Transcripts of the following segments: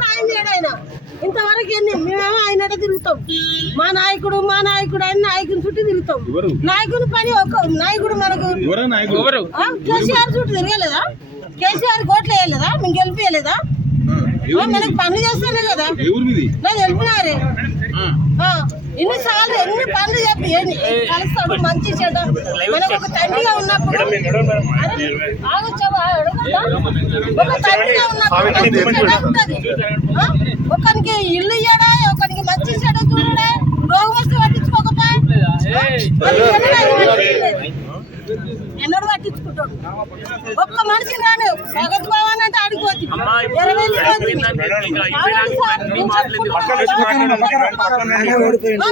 సాయం చేయడు ఆయన. ఇంతవరకు ఎన్ని? మేమేమో ఆయనట తిరుగుతాం. మా నాయకుడు మా నాయకుడు ఆయన నాయకుని చుట్టూ తిరుగుతాం. నాయకుని పని ఒక నాయకుడు మనకు. ఎవరా నాయకుడు? ఎవరు? ఆ, కేసీఆర్ చుట్టూ తిరగలేదా? కేసీఆర్ కోట్లు వేయలేదా? మేము గెలిపియలేదా? మనకు పనులు చేస్తానే కదా. నాకు తెలిపినారే ఆ, ఎన్ని సార్లు ఎన్ని పనులు చెప్పి కలుస్తాడు మంచి చెడ్డ. మనకు ఒక తండ్రిగా ఉన్నప్పుడు? ఒక తండ్రిగా ఉన్నప్పుడు? ఒకనికి ఇల్లు ఇయ్యడా? ఒకనికి మంచి చెడ్డ చూడడా? రోగం పట్టించుకుంటాడు ఒక్క మనిషి రాను భవన్ అంటే ఇరవై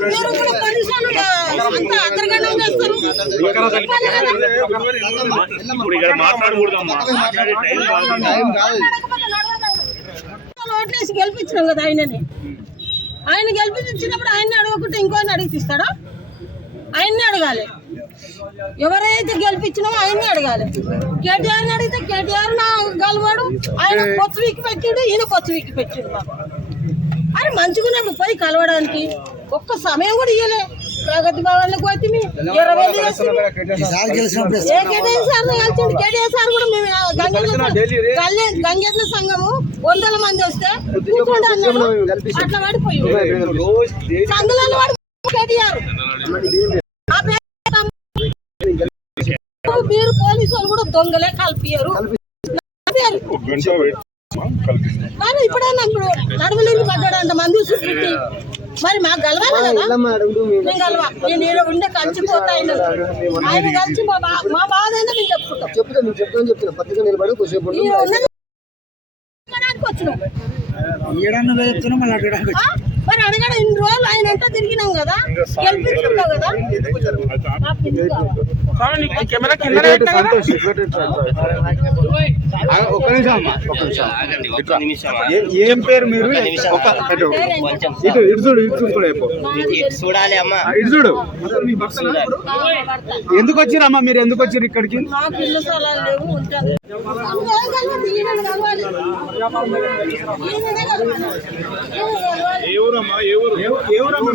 మీరు కూడా అంతా అగ్రగణం చేస్తారు కదా. ఇప్పుడు ఇక్కడ మాట్లాడకూడదమ్మా మాట్లాడే టైం. ఓట్లేసి గెలిపించినాం కదా ఆయనని ఆయన గెలిపించినప్పుడు ఆయన్ని అడగకుంటే ఇంకోని అడిగిస్తాడా ఆయన్ని అడగాలి ఎవరైతే గెలిపించినామో ఆయన్ని అడగాలి. కేటీఆర్ని అడిగితే కేటీఆర్ నా గలవాడు. ఆయన కొత్త వీక్ పెట్టాడు ఈయన కొత్త వీక్ పెట్టాడు మాకు. అరే మంచిగున్నప్పుడు పోయి కలవడానికి. ఒక్క సమయం కూడా ఇయ్యలే. ప్రగతి భవన్లకు పోతే ఇరవై కేటీఆర్ సార్ కలిసిండు? కేటీఆర్ సార్ కూడా మేము సంఘము వందల మంది వస్తే కూర్చోండి అన్నాడు. అట్లా పడిపోయి సందులలో వాడు కేటీఆర్ ఆ పేరు మీరు పోలీసు వాళ్ళు కూడా దొంగలే కలిపియరు మరి ఇప్పుడైనా ఇప్పుడు నడుములు పడ్డాడు అంత మంది చూపెట్టి మరి మాకు గలవాలి కదా? నేను గలవా నేను ఈడ ఉండే కలిసిపోతా ఆయన. ఆయన కలిసి మా బా మా బాధ అయినా మేము చెప్పుకుంటాం. చెప్తా నేను చెప్తాను చెప్తున్నా. పత్రిక నిలబడి కొద్దిసేపు వచ్చినాం. ఏడన్నా చెప్తున్నా మళ్ళీ? మరి అడగడం ఇన్ని రోజులు ఆయన అంతా తిరిగినాం కదా. గెలిపించుకున్నాం కదా. ఒక్క నిమిషం అమ్మా ఒక్క నిమిషం. ఏ- పేరు మీరు? ఒక ఇటు ఇటు చూడు ఇటు చూడు చూడాలి అమ్మా. ఇటు చూడు. ఎందుకు వచ్చిరమ్మా మీరు? ఎందుకు వచ్చారు ఇక్కడికి? ఏ ఊరమ్మా? ఏ ఊరు? ఏ ఊరమ్మా